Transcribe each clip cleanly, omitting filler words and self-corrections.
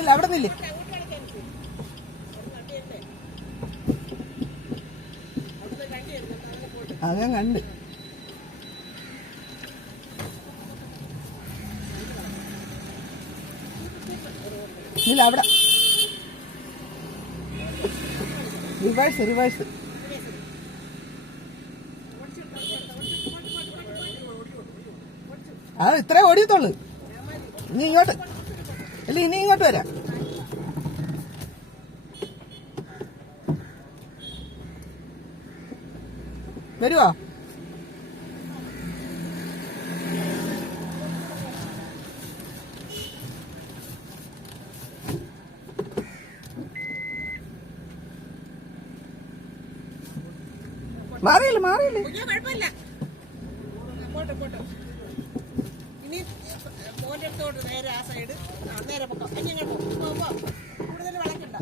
നില്ല അവിടെ നില്ല. അത് ഞാൻ കണ്ട്. ഇല്ല അവിടെ റിവേഴ്സ് റിവേഴ്സ്. അത് ഇത്രേ ഓടിയത്തുള്ളു. ഇനി ഇങ്ങോട്ട് അല്ല, ഇനി ഇങ്ങോട്ട് വരാം. വരുവോ? മാറിയില്ല മാറിയില്ലേ.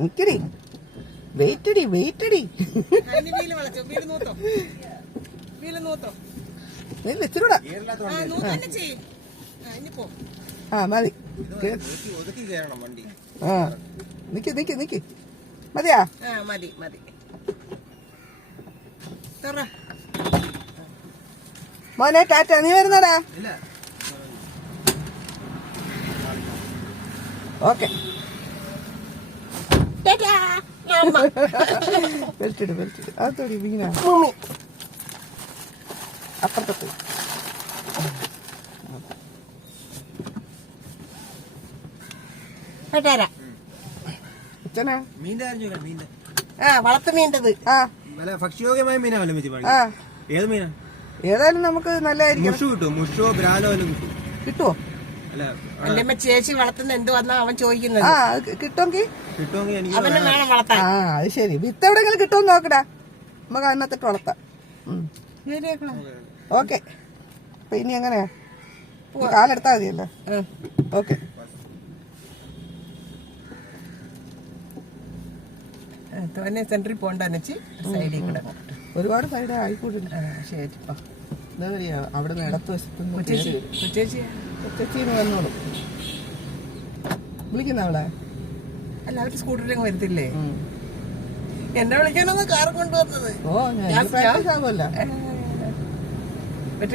നിക്കടി, വെയിറ്റടി വെയിറ്റടി. ഇച്ചിരൂടെ ആ മതി. ആ നിക്ക് നിക്ക് നിക്ക്. മതിയാ? മതി മതി. മോനെ ടാറ്റ. നീ വരുന്നടാ? ഓക്കെ. വെൽറ്റിട് വെൽറ്റിട്. അതോടി വീണ അപ്പുറത്തെത്തി. അച്ഛനാ വളർത്ത് മീൻ്റെത്. ഭക്ഷ്യയോഗ്യമായ മീനാവല്ലോ. ഏത് മീനാ? ഏതായാലും നമുക്ക് നല്ലതായിരിക്കും. കിട്ടുമോ? എന്റെ ചേച്ചി വളർത്തുന്ന എന്ത് വന്നാ അവൻ ചോദിക്കുന്നത്. ആ കിട്ടുമെങ്കിൽ അവനെ വേണം വളർത്താൻ. ആ അത് ശരി. വിത്ത് എവിടെയെങ്കിലും കിട്ടുമെന്ന് നോക്കടാ, നമുക്ക് അതിനകത്തിട്ട് വളർത്താം. ഓക്കെ. അപ്പൊ ഇനി എങ്ങനെയാ? കാലെടുത്താൽ മതിയല്ലോ. ഓക്കെ. സെന്ററിൽ പോകണ്ട സൈഡിൽ കൂടെ ഒരുപാട് സൈഡ് ആയിക്കൂടില്ല. ശരി. എന്താ പറയാ, അവിടെ നിന്ന് ഇടത്ത് വശത്തുനിന്ന് ചേച്ചീന്ന് വന്നോളും. വിളിക്കുന്ന അവളെ? അല്ല, അവര് സ്കൂട്ടറിലേക്ക് വരത്തില്ലേ? എന്നെ വിളിക്കാനൊന്ന് കാർ കൊണ്ടുവന്നത്.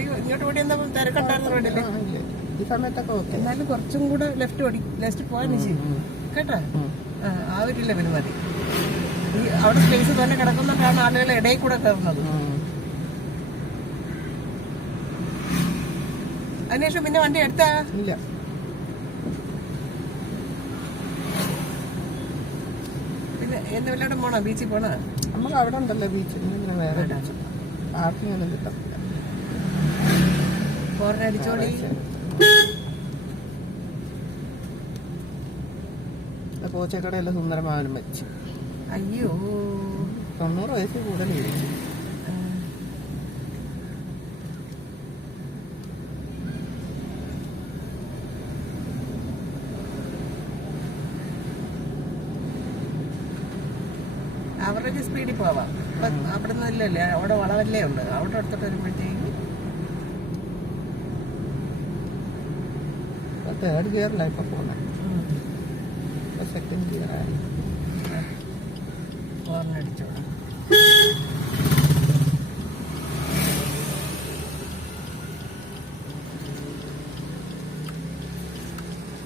ഇങ്ങോട്ട് ഓടി എന്താ തിരക്കുണ്ടായിരുന്ന റോഡില് ഈ സമയത്തൊക്കെ ഓക്കെ. എന്നാലും കുറച്ചും കൂടെ ലെഫ്റ്റ് പോകാൻ ചെയ്യും കേട്ടോ. ആ ഒരു ലെവല് മതി. ഈ അവിടെ സ്പേസ് തന്നെ കിടക്കുന്നതാണ് ആളുകൾ ഇടയിൽ കൂടെ കയറുന്നത്. അതിനുശേഷം പിന്നെ വണ്ടി എടുത്താ ഇല്ല. പിന്നെ എന്ന് വല്ലതും പോണോ? ബീച്ചിൽ പോണോ? നമുക്ക് അവിടെ ഉണ്ടല്ലോ ബീച്ച്. ഇങ്ങനെ വേറെ പാർക്കിംഗ് ഒന്നും കിട്ടത്തില്ല. ഫോറിനടിച്ചോളി. പോച്ചക്കടയെല്ലാം സുന്ദരമാവനും വെച്ച്. അയ്യോ, 90 വയസ്സിൽ കൂടുതൽ കഴിച്ചു. അവരുടെ സ്പീഡിൽ പോവാം. അവിടെ നിന്നല്ലേ, അവിടെ വളവല്ലേ ഉണ്ട്. അവിടെ അടുത്തോട്ട് വരുമ്പോഴത്തേക്ക് തേർഡ് ഗിയറിലാണ് ഇപ്പൊ പോകുന്നത്. സെക്കൻഡ് ഗിയർ ആയി. ഫോറിനടിച്ചോളാം.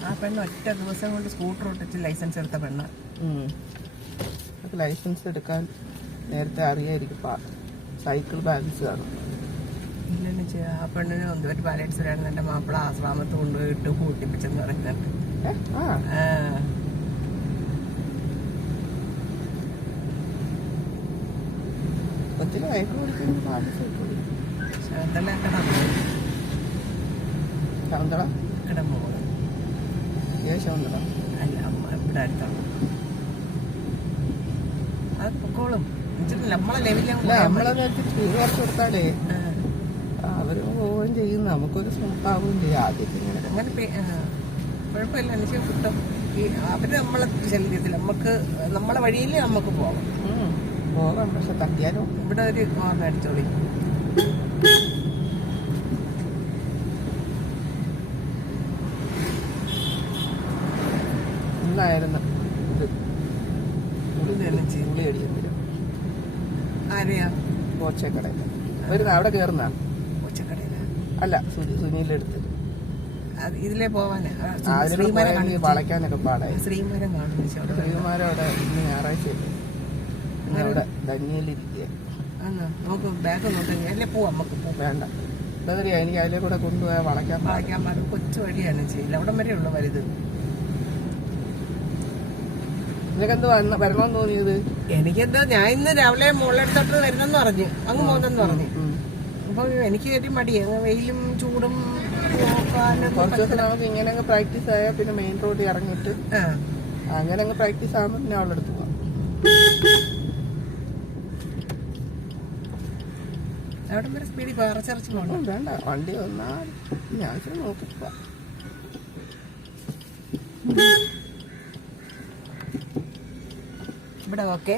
ആ പെണ്ണ് ഒറ്റ ദിവസം കൊണ്ട് സ്കൂട്ടർ ഓട്ടിച്ച് ലൈസൻസ് എടുത്ത പെണ്ണ്. ലൈസൻസ് എടുക്കാൻ നേരത്തെ അറിയായിരിക്കും. സൈക്കിൾ ബാലൻസ് കാണും. ഇല്ലെന്ന് വെച്ചാൽ ആ പെണ്ണിന് ഒരു ബാലൻസ് വരാണ്. എൻ്റെ മാപ്പിള ആശ്രാമത്ത് കൊണ്ടുപോയിട്ട് കൂട്ടിപ്പിച്ചെന്ന് പറയുന്നുണ്ട്. കൊച്ചിന് വയക്ക് കൊടുക്കുന്ന ബാലൻസ് ശാന്തല ശാന്തള കിടമോള് ശാന്തള അല്ല, അമ്മ ഇവിടെ അടുത്താണ്. അത് പൊക്കോളും. നമ്മളെ ലെവലിൽ നമ്മളെ കുറച്ച് കൊടുത്താലേ അവര് പോവുകയും ചെയ്യും, നമുക്കൊരു സ്മൂത്താവുകയും ചെയ്യും. ആദ്യത്തെ അങ്ങനെ കുഴപ്പമില്ല. എനിക്ക് കിട്ടും. അവര് നമ്മളെ ശല്യത്തിൽ നമുക്ക് നമ്മളെ വഴിയിൽ നമുക്ക് പോകാം. പക്ഷെ തട്ടിയാലോ ഇവിടെ ഒരു കോർണർ അടിച്ചോളി. ഇന്നായിരുന്നു ഇത് ഇതെല്ലാം ചെയ്യും. ഉള്ളി അടിയത്തില്ല ആരെയാ? കോച്ചക്കടയിൽ വരുന്ന അവിടെ കയറുന്ന കൊച്ചക്കടയിലാ? അല്ല സുനിയിലെടുത്ത് ഇതിലേ പോവാനാ? അതിലൂടെ പോയാൽ വളയ്ക്കാനൊക്കെ പാടായി. ശ്രീമരം കാണുന്നു. ശ്രീകുമാരൻ അവിടെ ഇന്ന് ഞായറാഴ്ച അവിടെ ധന്യയിലിരിക്കുക. നമുക്ക് ബാഗ് നോക്കാം. അല്ലേ പോവാം, നമുക്ക് പോവാം. വേണ്ട ബേറിയ എനിക്ക് അതിലെ കൂടെ കൊണ്ടുപോയാൽ വളയ്ക്കാൻ വളയ്ക്കാൻ പാടും. കൊച്ചു വഴിയാണ് ചെയ്യില്ല, അവിടം വരെ ഉള്ള വലുത്. നിനക്കെന്ത് വരണമെന്ന് തോന്നിയത്? എനിക്കെന്താ, ഞാൻ ഇന്ന് രാവിലെ മുകളിലെടുത്തോട്ട് വരുന്നെന്ന് പറഞ്ഞു, അങ്ങ് പോകുന്നെന്ന് പറഞ്ഞു. അപ്പൊ എനിക്ക് ഒരു മടി, വെയിലും ചൂടും കുറച്ച് ദിവസം നമുക്ക് ഇങ്ങനെ അങ്ങ് പ്രാക്ടീസ് ആയാൽ പിന്നെ മെയിൻ റോഡിൽ ഇറങ്ങിയിട്ട് അങ്ങനെ അങ്ങ് പ്രാക്ടീസ് ആകുമ്പോൾ പിന്നെ അവളുടെ അടുത്ത് പോവാം. അവിടെ വരെ സ്പീഡിൽ പറച്ചറച്ച് പോകണം. വേണ്ട, വണ്ടി വന്നാൽ ഞാൻ നോക്കിപ്പോ. ഇവിടെ ഓക്കെ,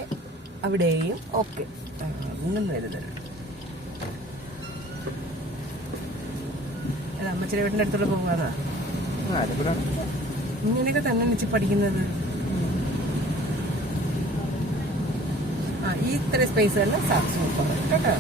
അവിടെയും ഓക്കെ. ഒന്നും വരുന്നില്ല. അമ്മച്ചിയുടെ വീട്ടിൻ്റെ അടുത്തോട്ട് പോകാനാ ഇങ്ങനെയൊക്കെ തന്നെ വെച്ച് പഠിക്കുന്നത്. ഈ ഇത്ര സ്പേസ് തന്നെ സൂപ്പർ കേട്ടോ.